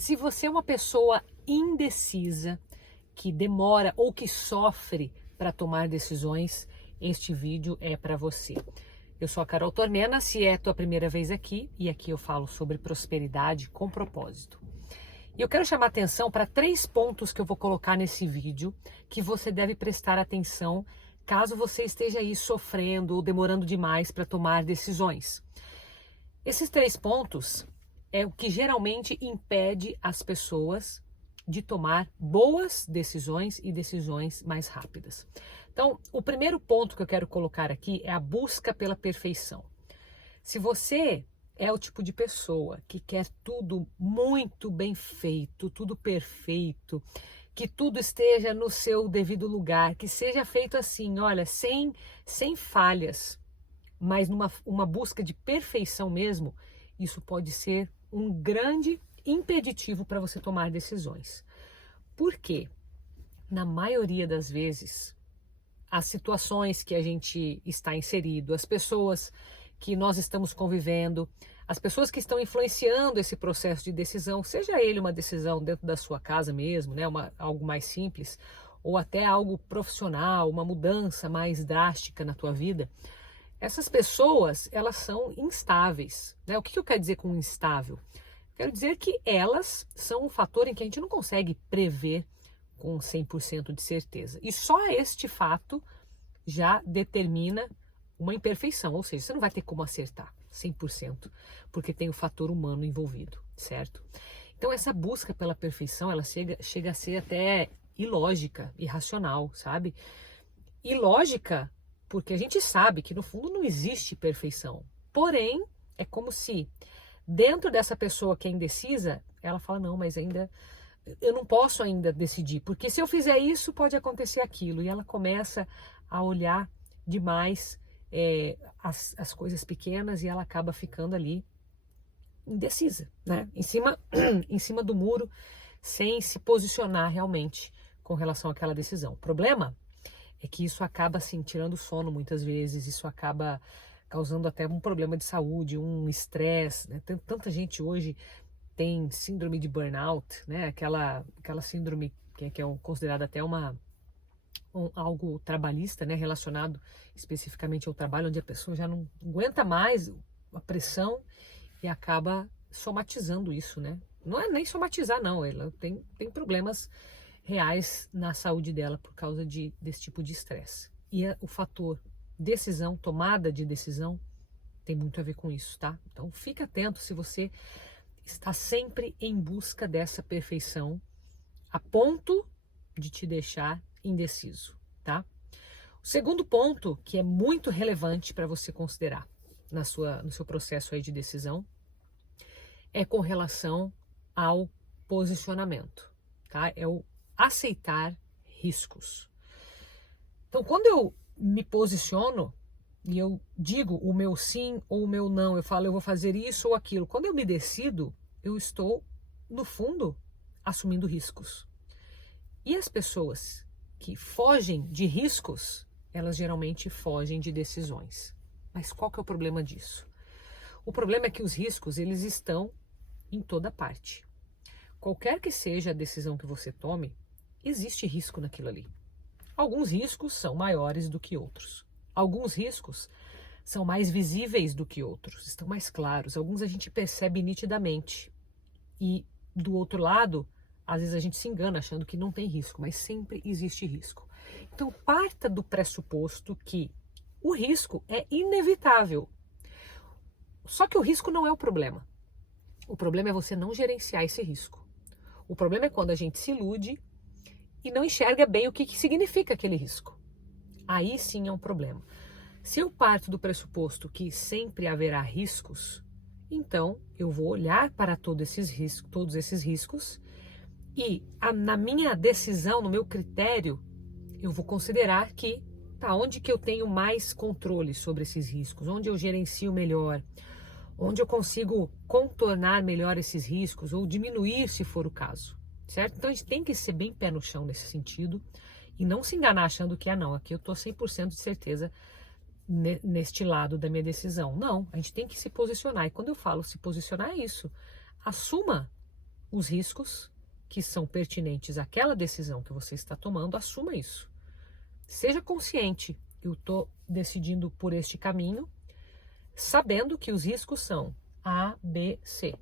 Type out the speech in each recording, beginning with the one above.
Se você é uma pessoa indecisa, que demora ou que sofre para tomar decisões, este vídeo é para você. Eu sou a Carol Tormena, se é a tua primeira vez aqui, e aqui eu falo sobre prosperidade com propósito. E eu quero chamar atenção para 3 pontos que eu vou colocar nesse vídeo, que você deve prestar atenção caso você esteja aí sofrendo ou demorando demais para tomar decisões. Esses 3 pontos é o que geralmente impede as pessoas de tomar boas decisões e decisões mais rápidas. Então, o primeiro ponto que eu quero colocar aqui é a busca pela perfeição. Se você é o tipo de pessoa que quer tudo muito bem feito, tudo perfeito, que tudo esteja no seu devido lugar, que seja feito assim, olha, sem falhas, mas numa busca de perfeição mesmo, isso pode ser um grande impeditivo para você tomar decisões. Por quê? Na maioria das vezes, as situações que a gente está inserido, as pessoas que nós estamos convivendo, as pessoas que estão influenciando esse processo de decisão, seja ele uma decisão dentro da sua casa mesmo, né, algo mais simples, ou até algo profissional, uma mudança mais drástica na tua vida, essas pessoas, elas são instáveis, né? O que eu quero dizer com instável? Quero dizer que elas são um fator em que a gente não consegue prever com 100% de certeza. E só este fato já determina uma imperfeição, ou seja, você não vai ter como acertar 100%, porque tem o fator humano envolvido, certo? Então essa busca pela perfeição, ela chega a ser até ilógica, irracional, sabe? Ilógica porque a gente sabe que no fundo não existe perfeição. Porém, é como se dentro dessa pessoa que é indecisa, ela fala, não, mas ainda eu não posso ainda decidir, porque se eu fizer isso, pode acontecer aquilo. E ela começa a olhar demais as coisas pequenas e ela acaba ficando ali indecisa, né? Em cima do muro, sem se posicionar realmente com relação àquela decisão. O problema é que isso acaba assim tirando o sono muitas vezes, isso acaba causando até um problema de saúde, um estresse, né? Tanta gente hoje tem síndrome de burnout, né? Aquela síndrome que é considerada até algo trabalhista, né? Relacionado especificamente ao trabalho, onde a pessoa já não aguenta mais a pressão e acaba somatizando isso, né? Não é nem somatizar, não, ela tem problemas reais na saúde dela por causa desse tipo de estresse. E o fator decisão, tomada de decisão, tem muito a ver com isso, tá? Então fica atento se você está sempre em busca dessa perfeição, a ponto de te deixar indeciso, tá? O segundo ponto, que é muito relevante para você considerar no seu processo aí de decisão, é com relação ao posicionamento, tá? É o aceitar riscos. Então, quando eu me posiciono e eu digo o meu sim ou o meu não, eu falo eu vou fazer isso ou aquilo, quando eu me decido, eu estou, no fundo, assumindo riscos. E as pessoas que fogem de riscos, elas geralmente fogem de decisões. Mas qual que é o problema disso? O problema é que os riscos, eles estão em toda parte. Qualquer que seja a decisão que você tome, existe risco naquilo ali. Alguns riscos são maiores do que outros. Alguns riscos são mais visíveis do que outros, estão mais claros. Alguns a gente percebe nitidamente. E do outro lado, às vezes a gente se engana achando que não tem risco, mas sempre existe risco. Então parta do pressuposto que o risco é inevitável. Só que o risco não é o problema. O problema é você não gerenciar esse risco. O problema é quando a gente se ilude e não enxerga bem o que significa aquele risco. Aí sim é um problema. Se eu parto do pressuposto que sempre haverá riscos, então eu vou olhar para todos esses riscos e na minha decisão, no meu critério, eu vou considerar que onde que eu tenho mais controle sobre esses riscos, onde eu gerencio melhor, onde eu consigo contornar melhor esses riscos ou diminuir se for o caso, certo? Então a gente tem que ser bem pé no chão nesse sentido e não se enganar achando que, não, aqui eu estou 100% de certeza neste lado da minha decisão. Não, a gente tem que se posicionar. E quando eu falo se posicionar é isso. Assuma os riscos que são pertinentes àquela decisão que você está tomando, assuma isso. Seja consciente, eu estou decidindo por este caminho, sabendo que os riscos são A, B, C.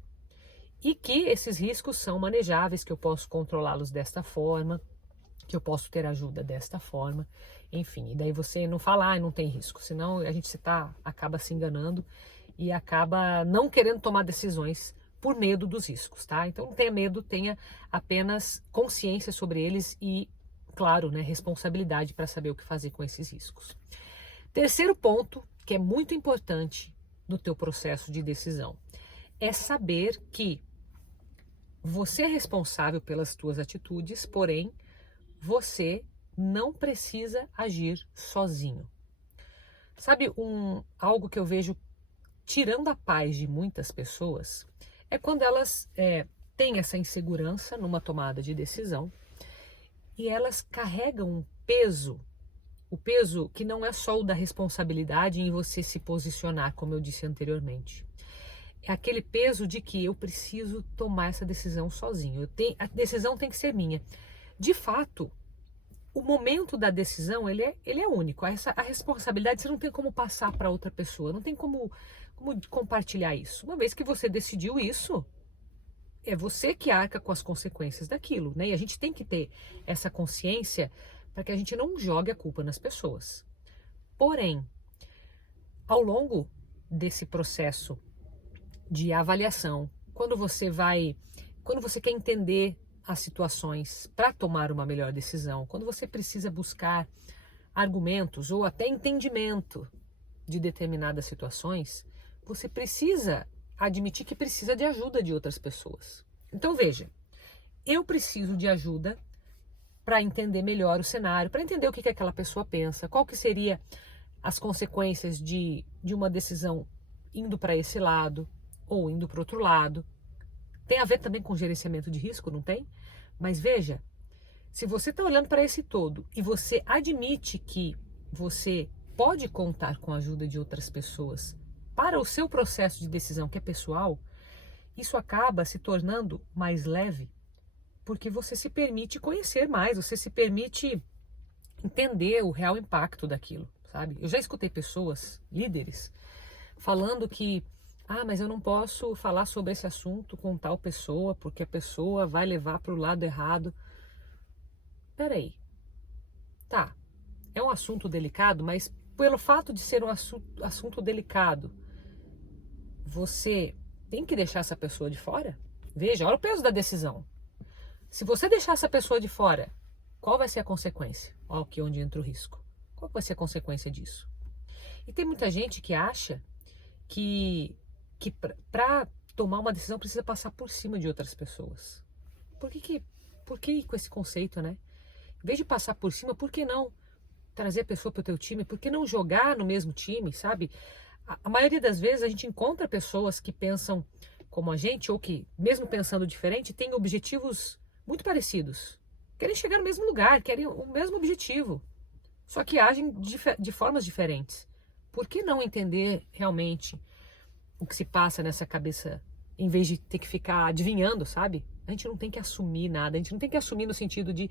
E que esses riscos são manejáveis, que eu posso controlá-los desta forma, que eu posso ter ajuda desta forma, enfim. E daí você não fala, não tem risco, senão a gente acaba se enganando e acaba não querendo tomar decisões por medo dos riscos, tá? Então não tenha medo, tenha apenas consciência sobre eles e, claro, né, responsabilidade para saber o que fazer com esses riscos. Terceiro ponto, que é muito importante no teu processo de decisão, é saber que você é responsável pelas tuas atitudes, porém, você não precisa agir sozinho. Sabe, algo que eu vejo tirando a paz de muitas pessoas é quando elas têm essa insegurança numa tomada de decisão e elas carregam um peso, o peso que não é só o da responsabilidade em você se posicionar, como eu disse anteriormente. É aquele peso de que eu preciso tomar essa decisão sozinho. A decisão tem que ser minha. De fato, o momento da decisão ele é único. A responsabilidade você não tem como passar para outra pessoa, não tem como compartilhar isso. Uma vez que você decidiu isso, é você que arca com as consequências daquilo, né? E a gente tem que ter essa consciência para que a gente não jogue a culpa nas pessoas. Porém, ao longo desse processo de avaliação, quando você quer entender as situações para tomar uma melhor decisão, quando você precisa buscar argumentos ou até entendimento de determinadas situações, você precisa admitir que precisa de ajuda de outras pessoas. Então veja, eu preciso de ajuda para entender melhor o cenário, para entender o que aquela pessoa pensa, qual que seria as consequências de uma decisão indo para esse lado ou indo para outro lado. Tem a ver também com gerenciamento de risco, não tem? Mas veja, se você está olhando para esse todo e você admite que você pode contar com a ajuda de outras pessoas para o seu processo de decisão, que é pessoal, isso acaba se tornando mais leve, porque você se permite conhecer mais, você se permite entender o real impacto daquilo, sabe? Eu já escutei pessoas, líderes, falando que mas eu não posso falar sobre esse assunto com tal pessoa, porque a pessoa vai levar para o lado errado. Peraí. Tá, é um assunto delicado, mas pelo fato de ser um assunto delicado, você tem que deixar essa pessoa de fora? Veja, olha o peso da decisão. Se você deixar essa pessoa de fora, qual vai ser a consequência? Olha aqui onde entra o risco. Qual vai ser a consequência disso? E tem muita gente que acha que para tomar uma decisão precisa passar por cima de outras pessoas. Por que com esse conceito, né? Em vez de passar por cima, por que não trazer a pessoa para o teu time? Por que não jogar no mesmo time, sabe? A maioria das vezes a gente encontra pessoas que pensam como a gente, ou que, mesmo pensando diferente, têm objetivos muito parecidos. Querem chegar no mesmo lugar, querem o mesmo objetivo, só que agem de formas diferentes. Por que não entender realmente o que se passa nessa cabeça, em vez de ter que ficar adivinhando, sabe? A gente não tem que assumir nada, a gente não tem que assumir no sentido de,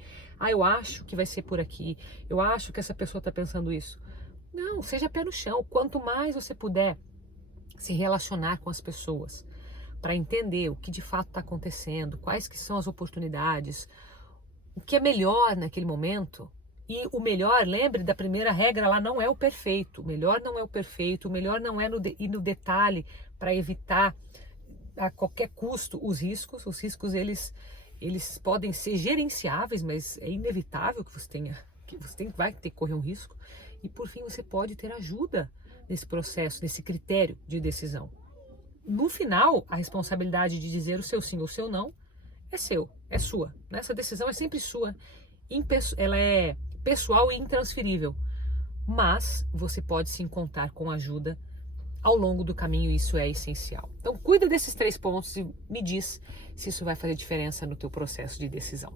eu acho que vai ser por aqui, eu acho que essa pessoa está pensando isso. Não, seja pé no chão. Quanto mais você puder se relacionar com as pessoas, para entender o que de fato está acontecendo, quais que são as oportunidades, o que é melhor naquele momento. E o melhor, lembre da primeira regra lá, não é o perfeito. O melhor não é o perfeito, o melhor não é ir no detalhe para evitar a qualquer custo os riscos. Os riscos, eles podem ser gerenciáveis, mas é inevitável que vai ter que correr um risco. E por fim, você pode ter ajuda nesse processo, nesse critério de decisão. No final, a responsabilidade de dizer o seu sim ou o seu não é sua. Essa decisão é sempre sua. Ela é pessoal e intransferível, mas você pode sim contar com ajuda ao longo do caminho, isso é essencial. Então cuida desses 3 pontos e me diz se isso vai fazer diferença no teu processo de decisão.